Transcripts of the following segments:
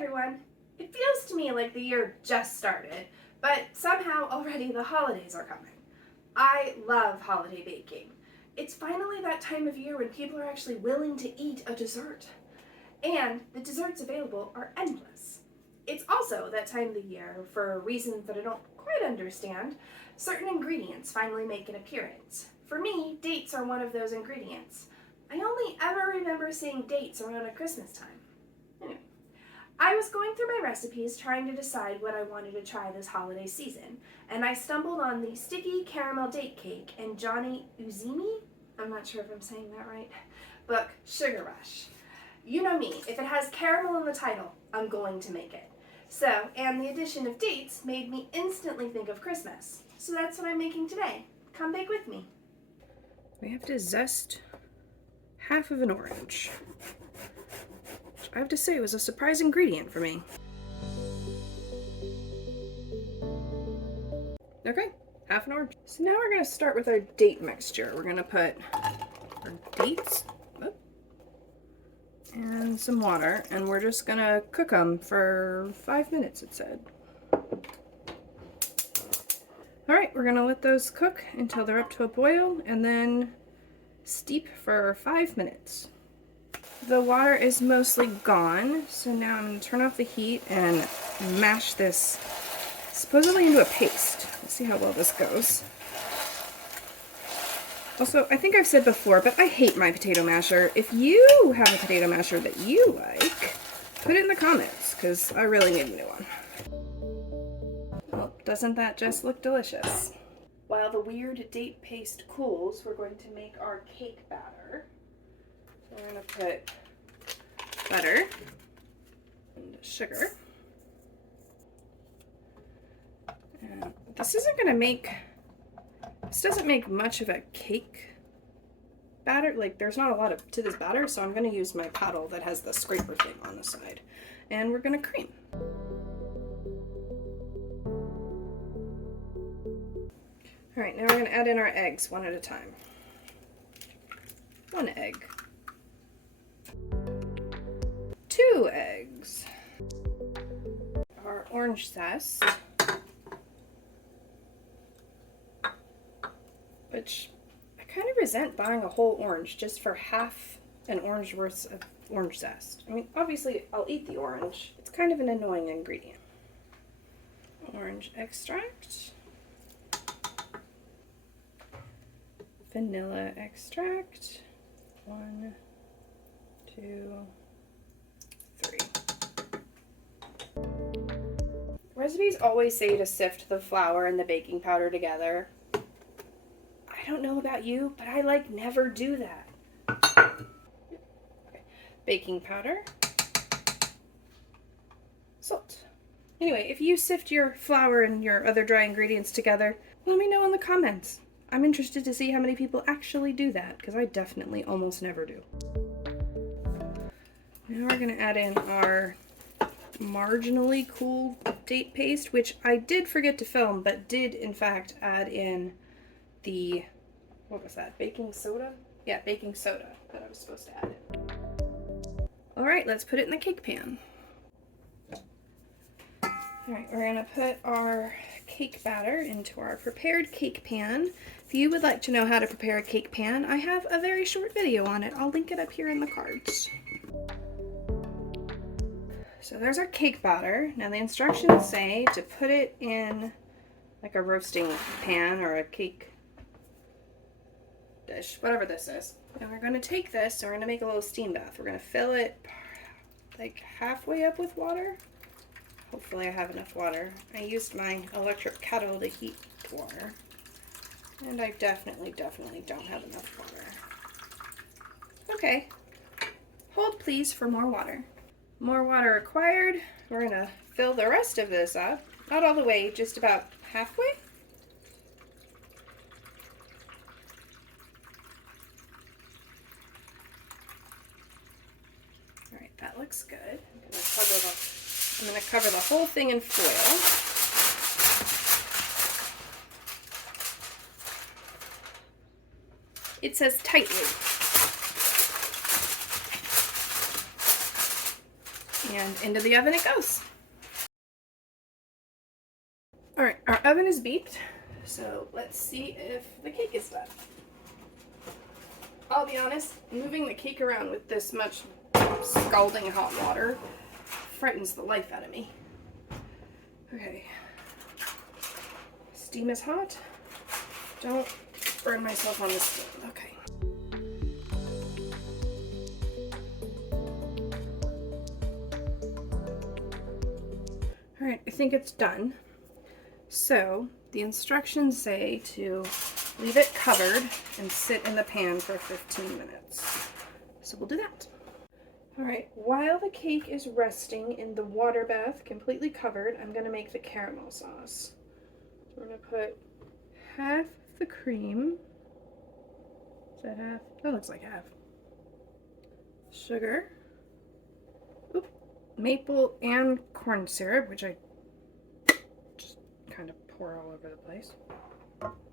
everyone! It feels to me like the year just started, but somehow already the holidays are coming. I love holiday baking. It's finally that time of year when people are actually willing to eat a dessert. And the desserts available are endless. It's also that time of the year, for reasons that I don't quite understand, certain ingredients finally make an appearance. For me, dates are one of those ingredients. I only ever remember seeing dates around at Christmas time. Anyway, I was going through my recipes trying to decide what I wanted to try this holiday season, and I stumbled on the sticky caramel date cake and Johny Iuzzimi, I'm not sure if I'm saying that right, book Sugar Rush. You know me, if it has caramel in the title, I'm going to make it. So, and the addition of dates made me instantly think of Christmas. So that's what I'm making today. Come bake with me. We have to zest half of an orange, which I have to say was a surprise ingredient for me. Okay, half an orange. So now we're going to start with our date mixture. We're going to put our dates and some water, and we're just going to cook them for 5 minutes, it said. Alright, we're going to let those cook until they're up to a boil, and then steep for 5 minutes. The water is mostly gone, so now I'm going to turn off the heat and mash this supposedly into a paste. Let's see how well this goes. Also, I think I've said before, but I hate my potato masher. If you have a potato masher that you like, put it in the comments, because I really need a new one. Well, doesn't that just look delicious? While the weird date paste cools, we're going to make our cake batter. So we're going to put butter and sugar. And this doesn't make much of a cake batter. Like, there's not a lot to this batter, so I'm going to use my paddle that has the scraper thing on the side. And we're going to cream. Alright, now we're going to add in our eggs one at a time. 1 egg. 2 eggs. Our orange zest, which I kind of resent buying a whole orange just for half an orange worth of orange zest. I mean, obviously I'll eat the orange. It's kind of an annoying ingredient. Orange extract. Vanilla extract. 1, 2, 3. Recipes always say to sift the flour and the baking powder together. I don't know about you, but I never do that. Okay. Baking powder. Salt. Anyway, if you sift your flour and your other dry ingredients together, let me know in the comments. I'm interested to see how many people actually do that, because I definitely almost never do. Now we're going to add in our marginally cool date paste, which I did forget to film, but did in fact add in the, what was that, baking soda? Yeah, baking soda that I was supposed to add in. Alright, let's put it in the cake pan. Alright, we're going to put our cake batter into our prepared cake pan. If you would like to know how to prepare a cake pan, I have a very short video on it. I'll link it up here in the cards. So there's our cake batter. Now the instructions say to put it in like a roasting pan or a cake dish, whatever this is. And we're going to take this and we're going to make a little steam bath. We're going to fill it like halfway up with water. Hopefully I have enough water. I used my electric kettle to heat water. And I definitely don't have enough water. Okay. Hold please for more water. More water required. We're going to fill the rest of this up. Not all the way, just about halfway. Alright, that looks good. I'm going to cover the whole thing in foil. It says tightly. And into the oven it goes. All right, our oven is beeped, so let's see if the cake is done. I'll be honest, moving the cake around with this much scalding hot water frightens the life out of me. Okay. Steam is hot. Don't burn myself on the steam. Okay. All right, I think it's done. So the instructions say to leave it covered and sit in the pan for 15 minutes. So we'll do that. All right, while the cake is resting in the water bath, completely covered, I'm gonna make the caramel sauce. So we're gonna put half the cream. Is that half? That looks like half. Sugar. Oop. Maple and corn syrup, which I just kind of pour all over the place.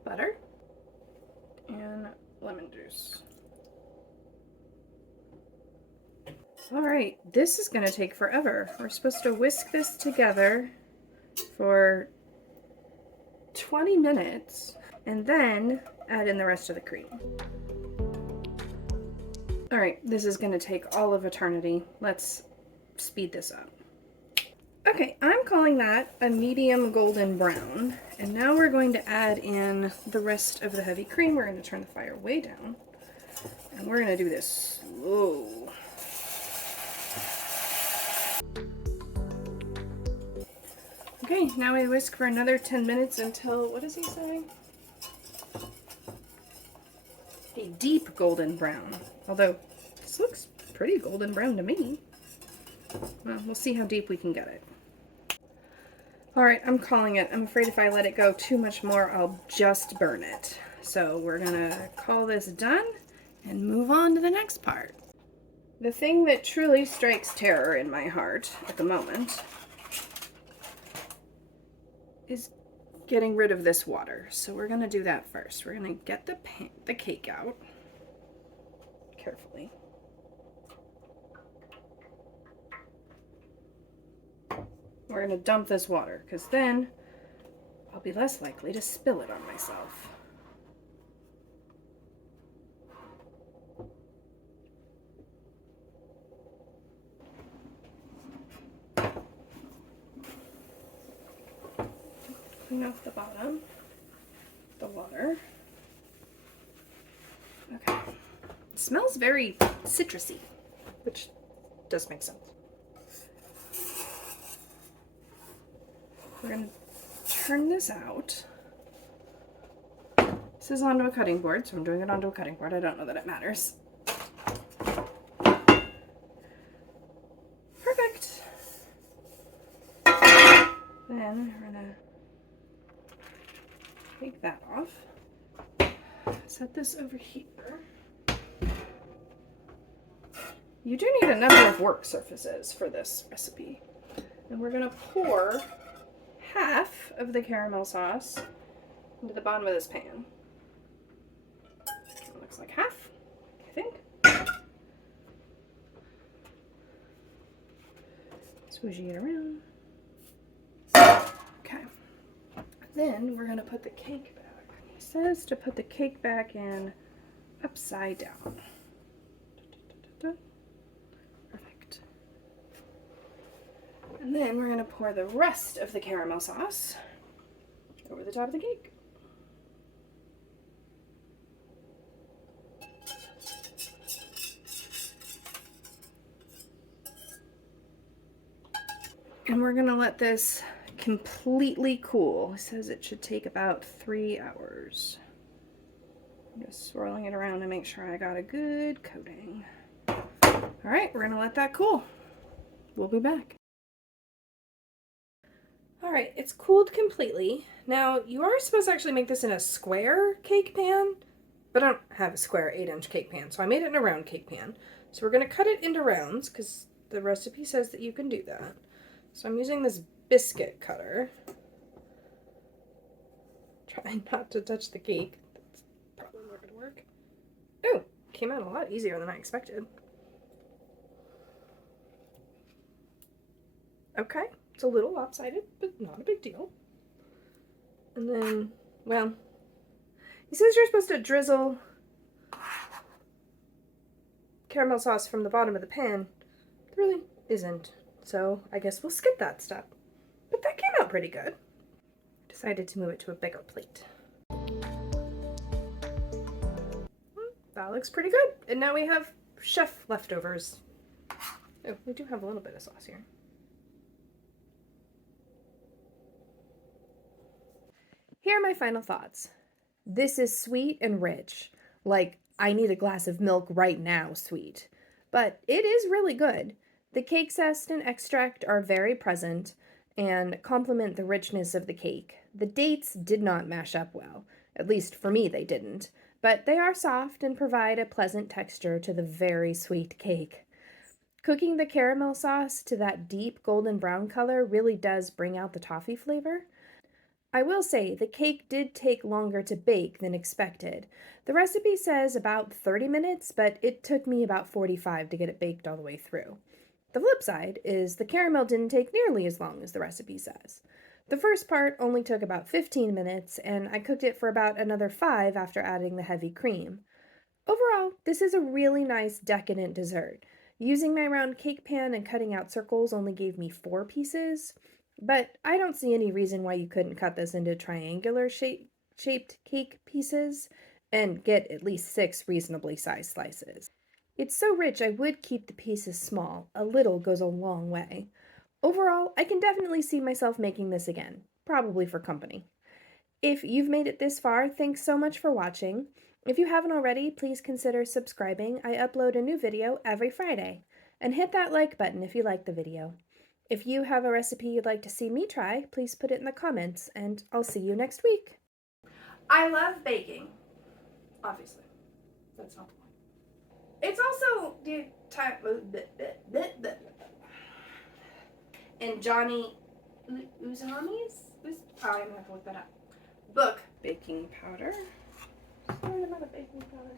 Butter. And lemon juice. All right, this is gonna take forever. We're supposed to whisk this together for 20 minutes and then add in the rest of the cream. All right, this is gonna take all of eternity. Let's speed this up. Okay, I'm calling that a medium golden brown. And now we're going to add in the rest of the heavy cream. We're gonna turn the fire way down. And we're gonna do this slow. Okay, now we whisk for another 10 minutes until, what is he saying? A deep golden brown. Although, this looks pretty golden brown to me. Well, we'll see how deep we can get it. Alright, I'm calling it. I'm afraid if I let it go too much more, I'll just burn it. So we're gonna call this done and move on to the next part. The thing that truly strikes terror in my heart at the moment is getting rid of this water. So we're gonna do that first. We're gonna get the cake out carefully. We're gonna dump this water because then I'll be less likely to spill it on myself. Clean off the bottom, the water. Okay. It smells very citrusy, which does make sense. We're going to turn this out. This is onto a cutting board, so I'm doing it onto a cutting board. I don't know that it matters. Perfect. Then we're going to take that off. Set this over here. You do need a number of work surfaces for this recipe. And we're going to pour half of the caramel sauce into the bottom of this pan. It looks like half, I think. Swooshy it around. Okay. Then we're going to put the cake back. It says to put the cake back in upside down. Perfect. And then we're going to pour the rest of the caramel sauce over the top of the cake. And we're going to let this completely cool. It says it should take about 3 hours. I'm just swirling it around to make sure I got a good coating. All right, we're going to let that cool. We'll be back. All right, it's cooled completely. Now, you are supposed to actually make this in a square cake pan, but I don't have a square 8-inch cake pan, so I made it in a round cake pan. So we're going to cut it into rounds because the recipe says that you can do that. So I'm using this biscuit cutter. Trying not to touch the cake. That's probably not going to work. Oh, came out a lot easier than I expected. Okay, it's a little lopsided, but not a big deal. And then, well, he says you're supposed to drizzle caramel sauce from the bottom of the pan. It really isn't, so I guess we'll skip that step. But that came out pretty good. Decided to move it to a bigger plate. That looks pretty good. And now we have chef leftovers. Oh, we do have a little bit of sauce here. Here are my final thoughts. This is sweet and rich. Like, I need a glass of milk right now sweet. But it is really good. The cake zest and extract are very present and complement the richness of the cake. The dates did not mash up well. At least for me they didn't. But they are soft and provide a pleasant texture to the very sweet cake. Cooking the caramel sauce to that deep golden brown color really does bring out the toffee flavor. I will say the cake did take longer to bake than expected. The recipe says about 30 minutes, but it took me about 45 to get it baked all the way through. The flip side is the caramel didn't take nearly as long as the recipe says. The first part only took about 15 minutes, and I cooked it for about another 5 after adding the heavy cream. Overall, this is a really nice decadent dessert. Using my round cake pan and cutting out circles only gave me 4 pieces, but I don't see any reason why you couldn't cut this into triangular shaped cake pieces and get at least 6 reasonably sized slices. It's so rich I would keep the pieces small. A little goes a long way. Overall, I can definitely see myself making this again, probably for company. If you've made it this far, thanks so much for watching. If you haven't already, please consider subscribing. I upload a new video every Friday. And hit that like button if you like the video. If you have a recipe you'd like to see me try, please put it in the comments, and I'll see you next week. I love baking, obviously. That's not the point. It's also the time. And Johny Iuzzini's? Oh, I'm gonna have to look that up. Book. Baking powder. Sorry about a baking powder.